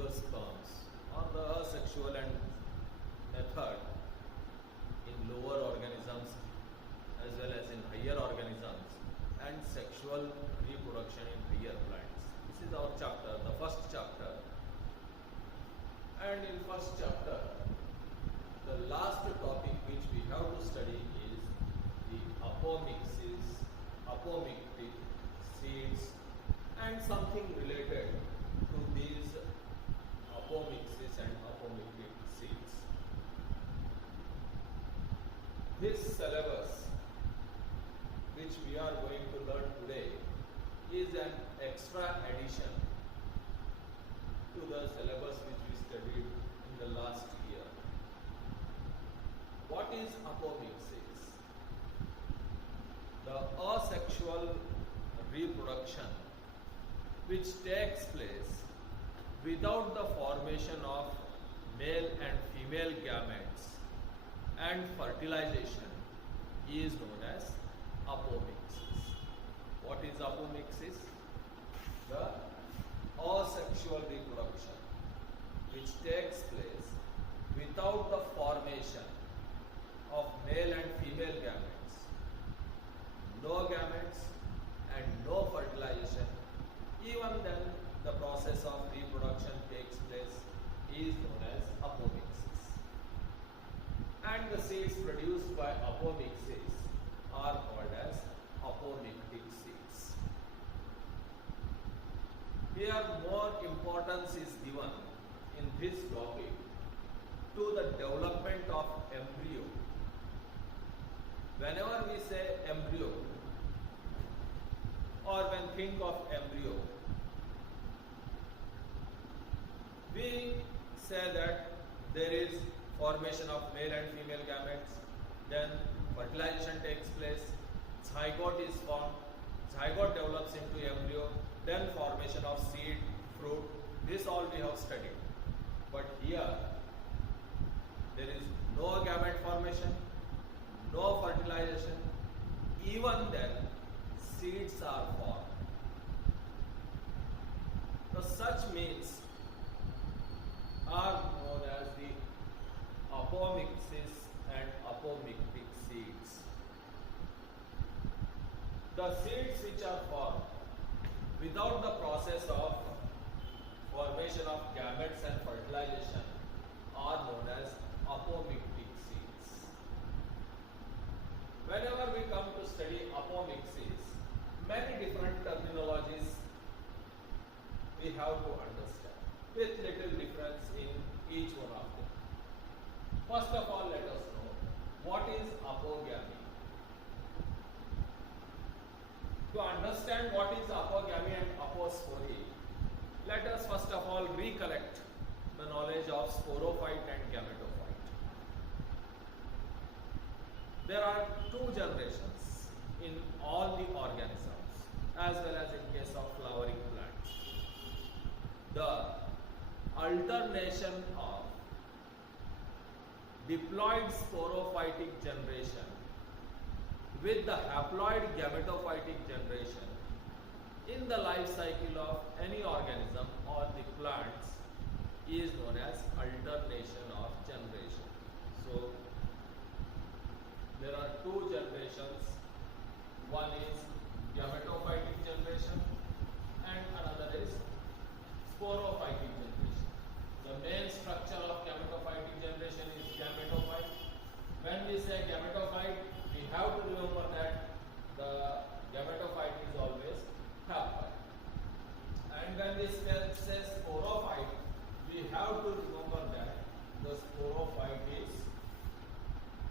angiosperms or the asexual and method in lower organisms as well as in higher organisms, and sexual reproduction in higher plants. This is our chapter, the first chapter. And in first chapter, the last topic which we have to study is the apomixis, apomictic seeds, and something related to these apomixis and apomictic seeds. This syllabus which we are going to learn today is an extra addition to the syllabus which we studied in the last year. What is apomixis? The asexual reproduction which takes place without the formation of male and female gametes and fertilization is known as apomixis. What is apomixis? The asexual reproduction which takes place without the formation of male and female gametes, no gametes and no fertilization. Even then the process of reproduction takes place is known as apomixis. And the seeds produced by apomixis are called as apomictic seeds. Here more importance is given in this topic to the development of embryo. Whenever we say embryo or when think of embryo, we say that there is formation of male and female gametes, then fertilization takes place, zygote is formed, zygote develops into embryo, then formation of seed, fruit. This all we have studied. But here there is no gamete formation, no fertilization. Even then seeds are formed. So such means are known as the apomixis and apomictic seeds. The seeds which are formed without the process of formation of gametes and fertilization are known as apomictic seeds. Whenever we come to study apomixis, many different terminologies we have to understand, with little difference in each one of them. First of all, let us know what is apogamy. To understand what is apogamy and apostolia, let us first of all recollect the knowledge of sporophyte and gametophyte. There are two generations in all the organisms as well as in case of flowering plants. The alternation of diploid sporophytic generation with the haploid gametophytic generation in the life cycle of any organism or the plants is known as alternation of generation. So there are two generations. One is gametophytic generation and another is sporophytic generation. The main structure of gametophytic generation is gametophyte. When we say gametophyte, we have to remember that the gametophyte is always haploid. And when we say sporophyte, we have to remember that the sporophyte is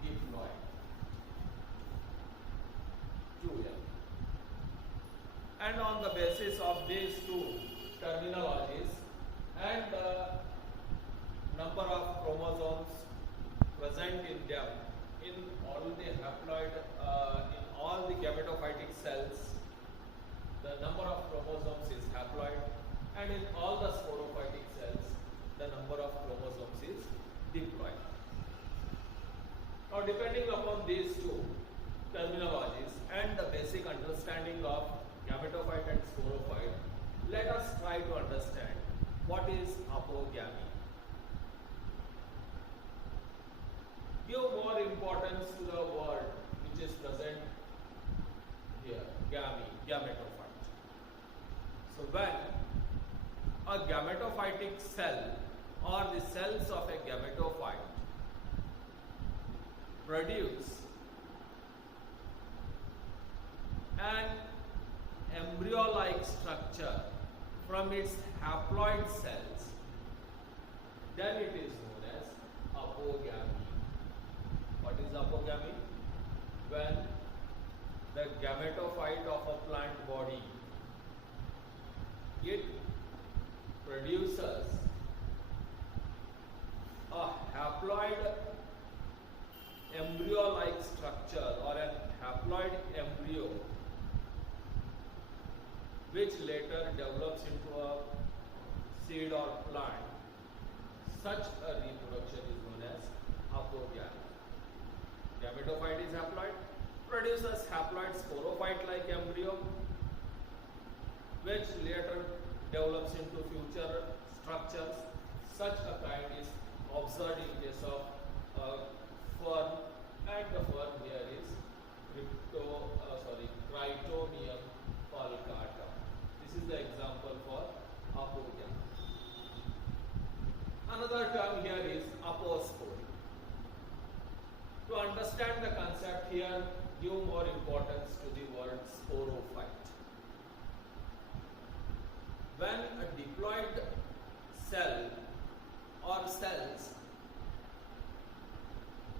diploid. 2M. And on the basis of these two terminologies and the number of chromosomes present in them, in all the haploid, in all the gametophytic cells, the number of chromosomes is haploid, and in all the sporophytic cells, the number of chromosomes is diploid. Now, depending upon these two terminologies and the basic understanding of gametophyte and sporophyte, let us try to understand what is apogamy. Give more importance to the word which is present here, gammy, gametophyte. So when a gametophytic cell or the cells of a gametophyte produce an embryo-like structure from its haploid cells, then it is known as apogamy. What is apogamy? When the gametophyte of a plant body, it produces a haploid embryo-like structure or a haploid embryo which later develops into a seed or plant. Such a reproduction is known as apogamy. Gametophyte is haploid, produces haploid sporophyte-like embryo which later develops into future structures. Such a kind is observed in case of fern, and the fern here is Cryptomium falcata. This is the example for apogamy. Another term here is apostolia. To understand the concept here, give more importance to the word sporophyte. When a diploid cell or cells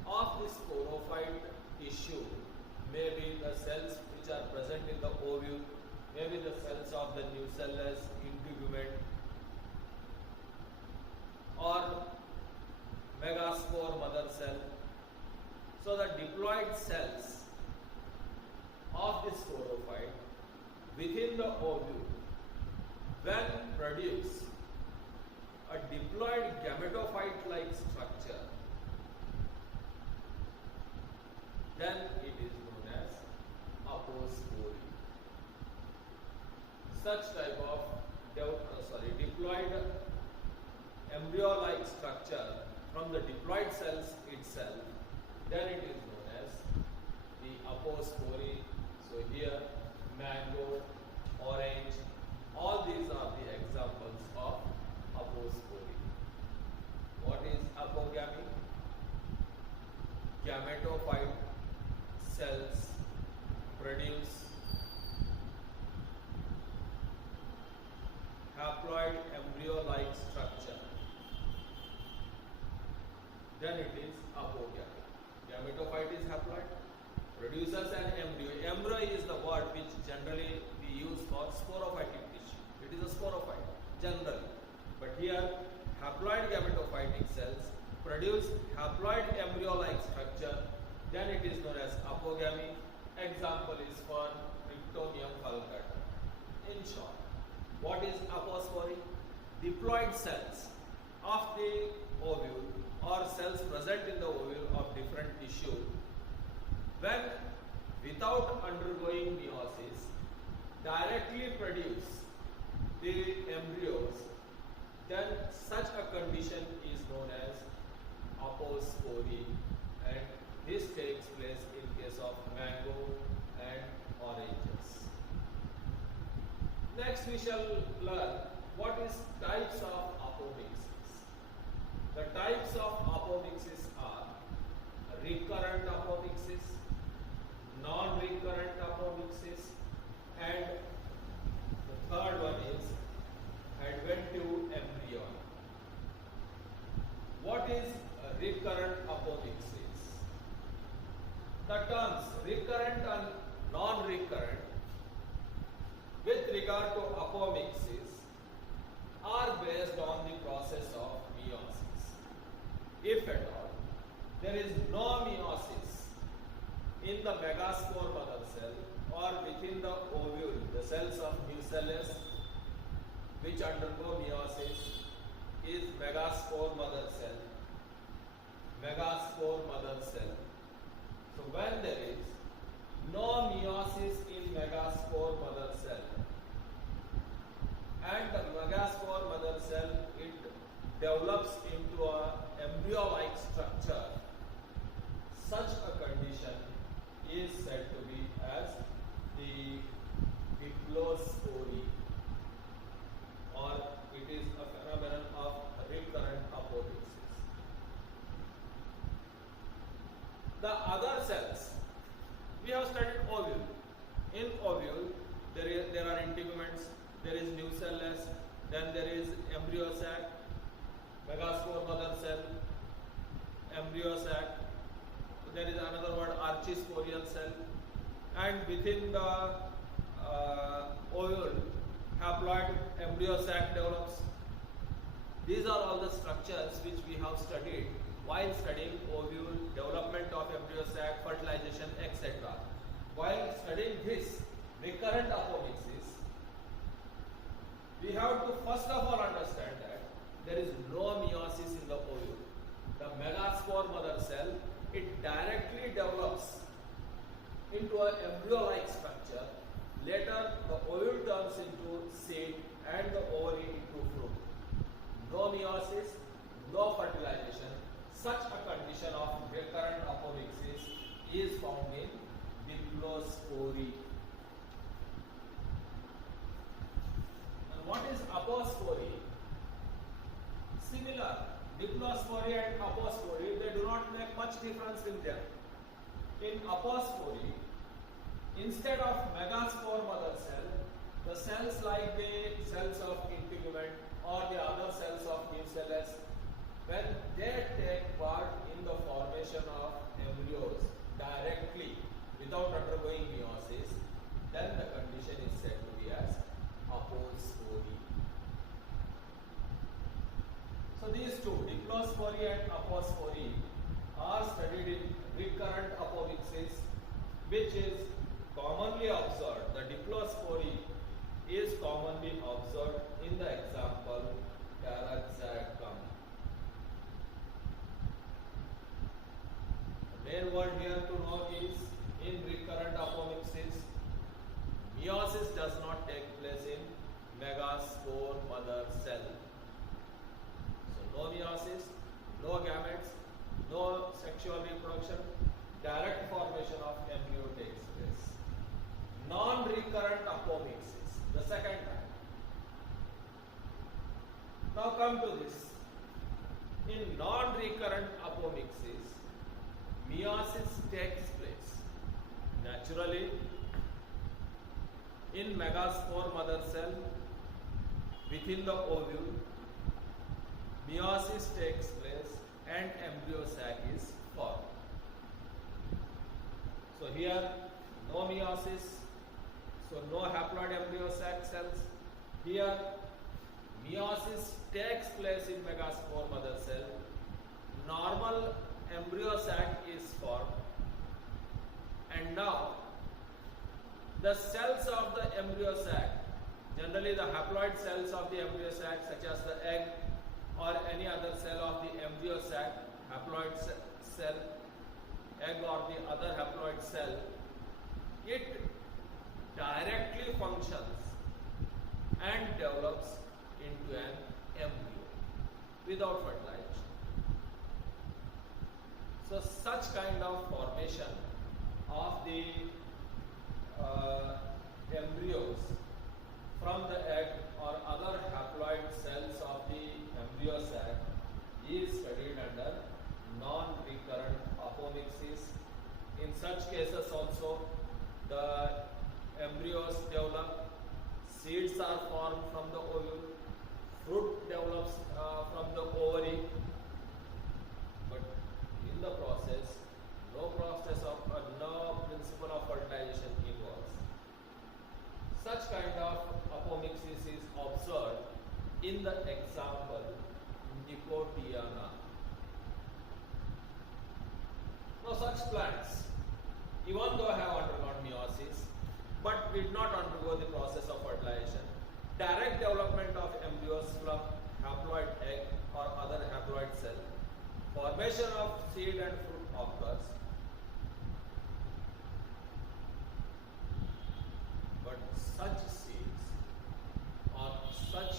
of the sporophyte tissue, maybe the cells which are present in the ovule, maybe the cells of the nucellus, integument, or megaspore mother cell. So the diploid cells of the sporophyte within the ovule, when produce a diploid gametophyte-like structure, then it is known as apostolia. Such type of diploid embryo-like structure from the diploid cells itself, then it is known as the apostolia. So here, mango, orange, all these are the examples of apostolia. What is apogamy? Gametophyte cells produce haploid embryo-like structure. Then it is apogamy. Gametophyte is haploid, produces an embryo. Embryo is the word which generally we use for sporophytic tissue. It is a sporophyte, generally. But here, haploid gametophytic cells produce haploid embryo-like structure. Then it is known as apogamy. Example is for Cryptomium falcata. In short, what is apostolia? Diploid cells of the ovule or cells present in the ovule of different tissue, when without undergoing meiosis directly produce the embryos, then such a condition is known as apostolia, and this takes place in case of mango and oranges. Next we shall learn what is types of apomixis. The types of apomixis are recurrent apomixis, non-recurrent apomixis, and the third one is Adventive Embryo. What is recurrent apomixis? The terms recurrent and non-recurrent with regard to apomixis are based on the process of meiosis. If at all there is no meiosis in the megaspore mother cell or within the ovule, the cells of nucellus which undergo meiosis is megaspore mother cell. Megaspore mother cell. So when there is no meiosis in megaspore mother cell, and the megaspore mother cell, it develops into a embryo-like structure, such a condition is said to be as the diplospory, or it is a phenomenon of recurrent apophysis. The other cells, we have studied ovule. In ovule, there are integuments, there is nucellus, then there is embryo sac, megaspore mother cell, embryo sac. There is another word, archisporial cell, and within the ovule, haploid embryo sac develops. These are all the structures which we have studied while studying ovule, development of embryo sac, fertilization, etc. While studying this recurrent apomixis, we have to first of all understand that there is no meiosis in the ovule. The megaspore mother cell, it directly develops into an embryo-like structure. Later, the ovule turns into seed and the ovary into fruit. No meiosis, no fertilization. Such a condition of recurrent apomixis is found in diplospory. And what is apostolia? Similar. Diplospory and apostolia, they do not make much difference in them. In apostolia, instead of megaspore mother cell, the cells like the cells of integument or the other cells of nucellus, when they take part in the formation of embryos directly without undergoing meiosis, then the condition is said to be as apostolia. So these two, diplospory and apostolia, are studied in recurrent apomixis, which is commonly observed. The diplospory is commonly observed in the example Gammy. The main word here to know is, in recurrent apomixis, meiosis does not take place in megaspore mother cell. So no meiosis, no gametes, no sexual reproduction, direct formation of embryo takes place. Non-recurrent apomixis, the second type. Now come to this. In non-recurrent apomixis, meiosis takes place naturally in megaspore mother cell within the ovule. Meiosis takes place and embryo sac is formed. So here no meiosis, so no haploid embryo sac cells. Here meiosis takes place in megaspore mother cell. Normal embryo sac is formed, and now the cells of the embryo sac, generally the haploid cells of the embryo sac, such as the egg or any other cell of the embryo sac, haploid cell, egg or the other haploid cell, it directly functions and develops into an embryo without fertilization. So such kind of formation of the embryos from the egg or other haploid cells of the embryo sac is studied under non-recurrent apomixis. In such cases also, the embryos develop, seeds are formed from the ovule, fruit develops from the ovary, but in the process, no principle of fertilization involves. Such kind of apomixis is observed in the example Nicotiana. Now such plants, even though have undergone meiosis, but did not undergo the process of fertilization, direct development of embryos from haploid egg or other haploid cell, formation of seed and fruit occurs, but such seeds or such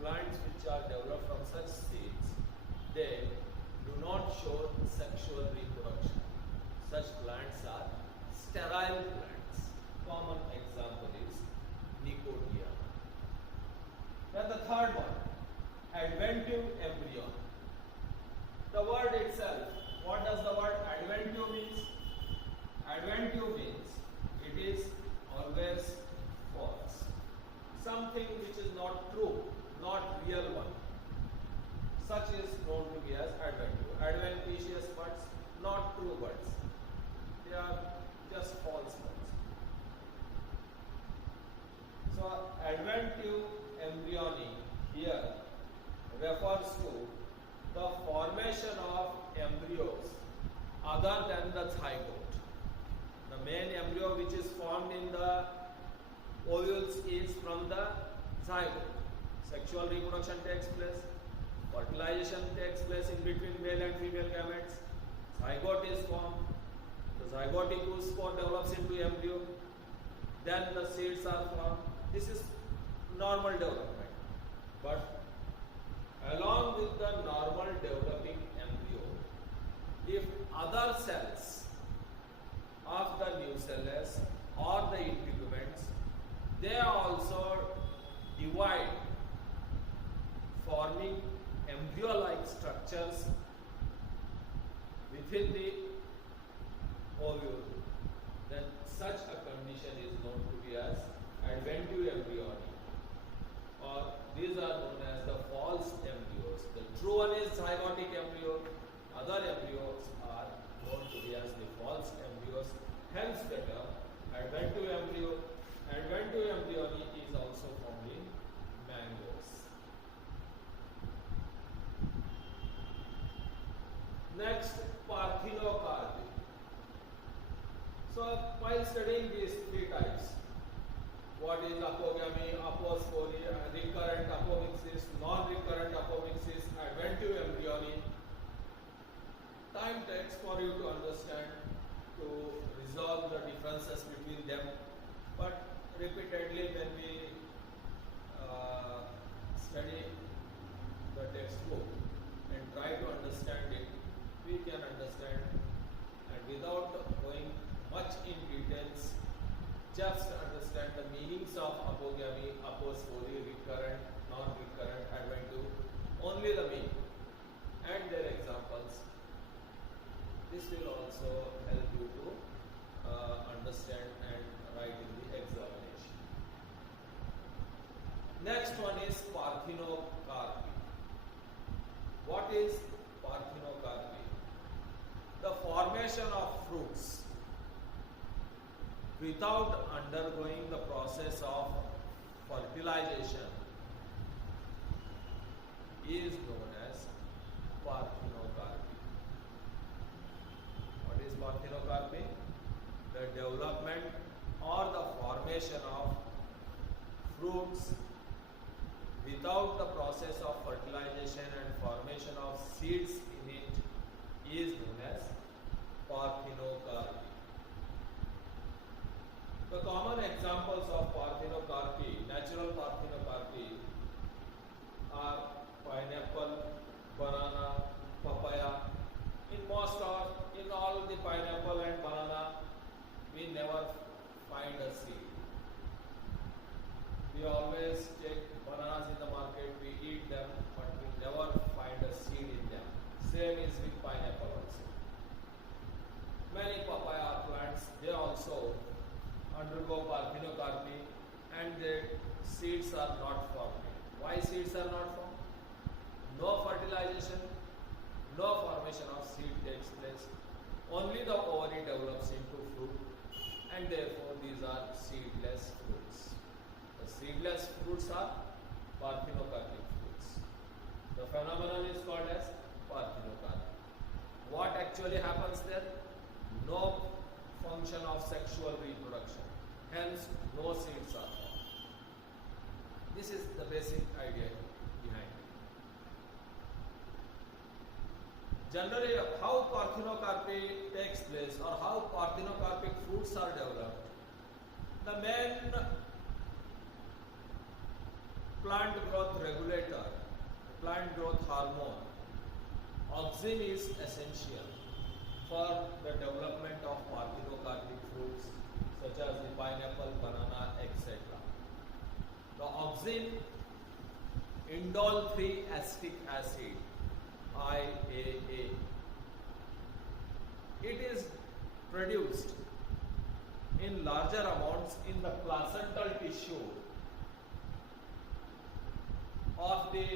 plants which are developed from such seeds sexual reproduction. Such plants are sterile plants. Common example is Nicotia. Then the third one, Adventive Embryo. The word itself, what does the word adventive means? Adventive means it is always false. Something which is not true, not real one. Such is known to be as adventive. Adventitious words, not true words. They are just false words. So, adventive embryonic here refers to the formation of embryos other than the zygote. The main embryo which is formed in the ovules is from the zygote. Sexual reproduction takes place. Fertilization takes place in between male and female gametes. Zygote is formed. The zygotic oospore develops into embryo. Then the seeds are formed. This is normal development. But along with the normal developing embryo, if other cells of the nucellus or the integuments, they also divide, forming embryo-like structures within the ovule, then such a condition is known to be as adventive embryonic, or these are known as the false embryos. The true one is zygotic embryo, other embryos are known to be as the false embryos, hence the term adventive embryo. Adventive embryonic is also found in mangoes. Next, parthenocarpy. So, while studying these three types, what is apogamy, apostolia, recurrent apomixis, non-recurrent apomixis, adventive embryonic, time takes for you to understand, to resolve the differences between them. But repeatedly when we study the textbook and try to understand it, we can understand, and without going much in details, just understand the meanings of apogamy, apostolia, recurrent, non-recurrent, adventive, only the meaning and their examples. This will also help you to understand and write in the examination. Next one is parthenocarpy. What is parthenocarpy? The formation of fruits without undergoing the process of fertilization is known as parthenocarpy. What is parthenocarpy? The development or the formation of fruits without the process of fertilization and formation of seeds in it is known as parthenocarpy. The common examples of parthenocarpy, natural parthenocarpy, are pineapple, banana, papaya. In all the pineapple and banana, we never find a seed. We always take bananas in the market, we eat them, but we never find a seed in them. Same is with pineapple also. Many papaya plants, they also undergo parthenocarpy and their seeds are not formed. Why seeds are not formed? No fertilization, no formation of seed takes place. Only the ovary develops into fruit, and therefore these are seedless fruits. The seedless fruits are parthenocarpic fruits. The phenomenon is called as parthenocarpy. What actually happens there? No function of sexual reproduction. Hence, no seeds are formed. This is the basic idea behind it. Generally, how parthenocarpy takes place or how parthenocarpic fruits are developed. The main plant growth regulator, plant growth hormone, auxin is essential. for the development of parthenocarpic fruits such as the pineapple, banana, etc. The auxin indole 3 acetic acid IAA, it is produced in larger amounts in the placental tissue of the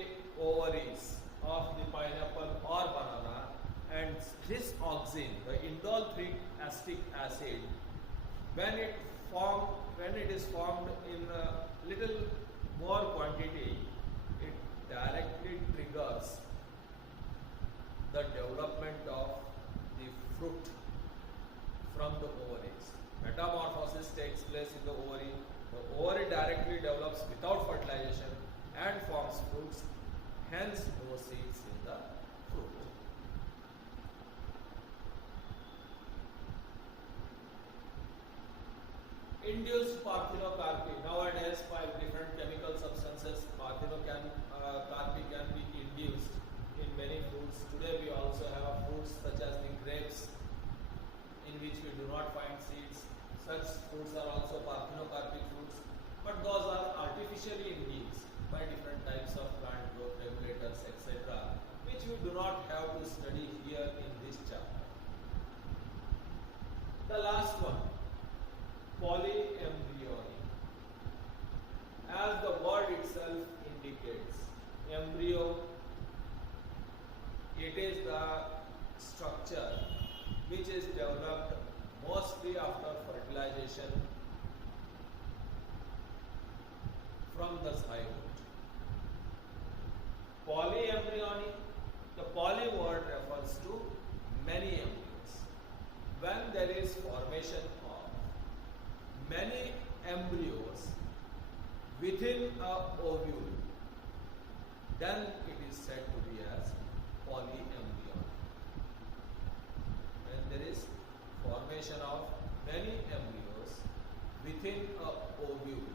ovaries of the pineapple or banana, and this auxin, the indole 3 acetic acid, when it is formed in a little more quantity, it directly triggers the development of the fruit from the ovaries. Metamorphosis takes place in the ovary. The ovary directly develops without fertilization and forms fruits, hence no seeds in the fruit. Induced parthenocarpy. Nowadays, by different chemical substances, parthenocarpy can be induced in many fruits. Today, we also have fruits such as the grapes, in which we do not find seeds. Such fruits are also parthenocarpic fruits, but those are artificially induced by different types of plant growth regulators, etc., which we do not have to study here in this chapter. The last one, polyembryonic. As the word itself indicates, embryo, it is the structure which is developed mostly after fertilization from the zygote. Polyembryonic, the poly word refers to many embryos. When there is formation of many embryos within a ovule, then it is said to be as polyembryonic. When there is formation of many embryos within a ovule,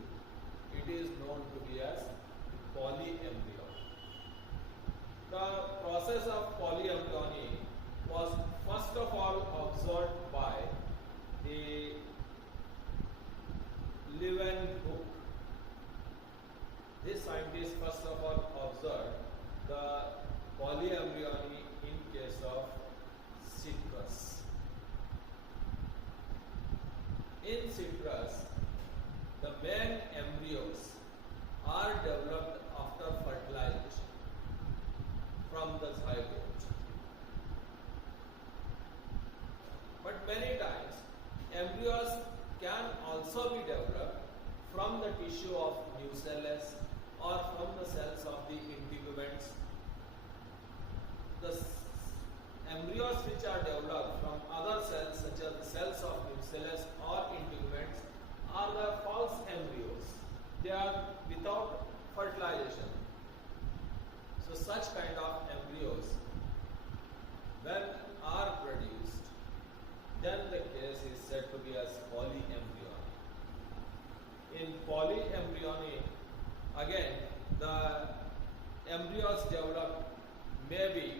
it is known to be as polyembryo. The process of polyembryony was first of all observed by the Leeuwenhoek. This scientist first of all observed the polyembryony in case of citrus. In citrus, the main embryos are developed after fertilization from the zygote. But many times, embryos can also be developed from the tissue of nucellus or from the cells of the integuments. The embryos which are developed from other cells such as the cells of nucellus or integuments are the false embryos. They are without fertilization. So such kind of embryos, when are produced, then the case is said to be as polyembryonic. In polyembryonic, again, the embryos developed may be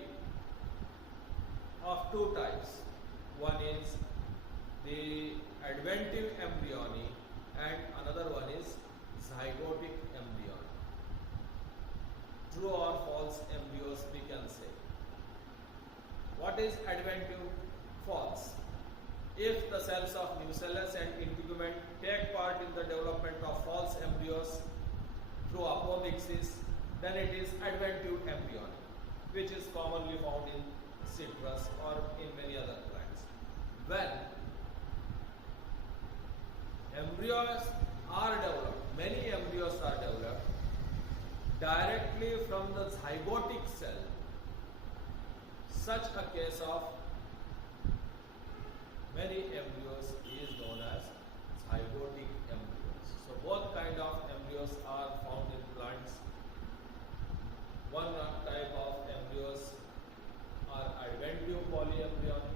of two types. One is the adventive embryonic and another one is zygotic embryonic. True or false embryos we can say. What is adventive? False. If the cells of nucellus and integument take part in the development of false embryos through apomixis, then it is adventive embryonic, which is commonly found in citrus or in many other plants. When embryos are developed, many embryos are developed directly from the zygotic cell, such a case of many embryos is known as zygotic embryos. So both kind of embryos are found in plants. One type of embryos are adventive polyembryonic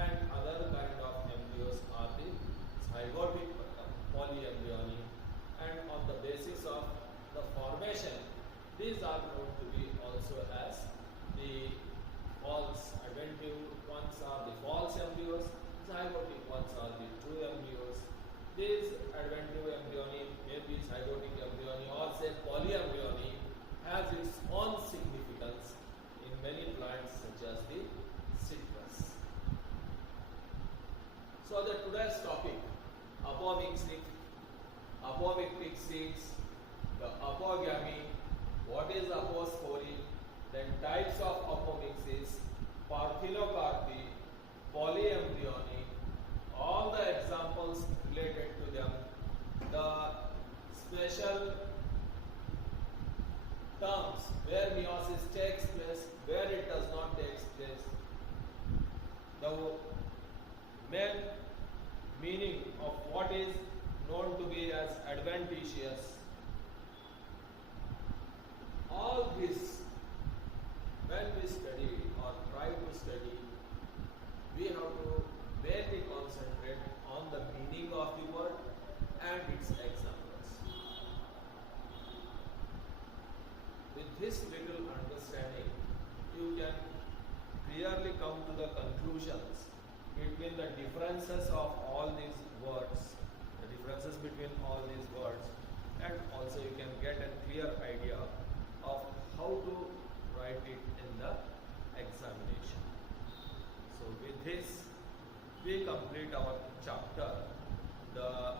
and other kind of embryos are the zygotic polyembryonic, and on the basis of the formation, these are known to be also as the false adventive ones are the false embryos, zygotic ones are the true embryos. These adventive embryonic, maybe zygotic embryonic or say polyembryonic has its own significance in many plants such as the citrus. So the today's topic, apomictic seeds, the apogamy, what is Apostolia, then types of apomixis, parthenocarpy, polyembryonic, all the examples related to them, the special terms where meiosis takes place, where it does not take place, the main meaning of what is known to be as adventitious. All this, when we study or try to study, we have to mainly concentrate on the meaning of the word and its examples. With this little understanding, you can clearly come to the conclusions between the differences of all these words, the differences between all these words, and also you can get a clear idea of how to write it in the examination. So with this, we complete our chapter, the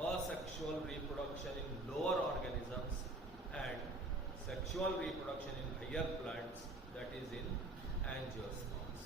asexual reproduction in lower organisms and sexual reproduction in higher plants, that is in angiosperms.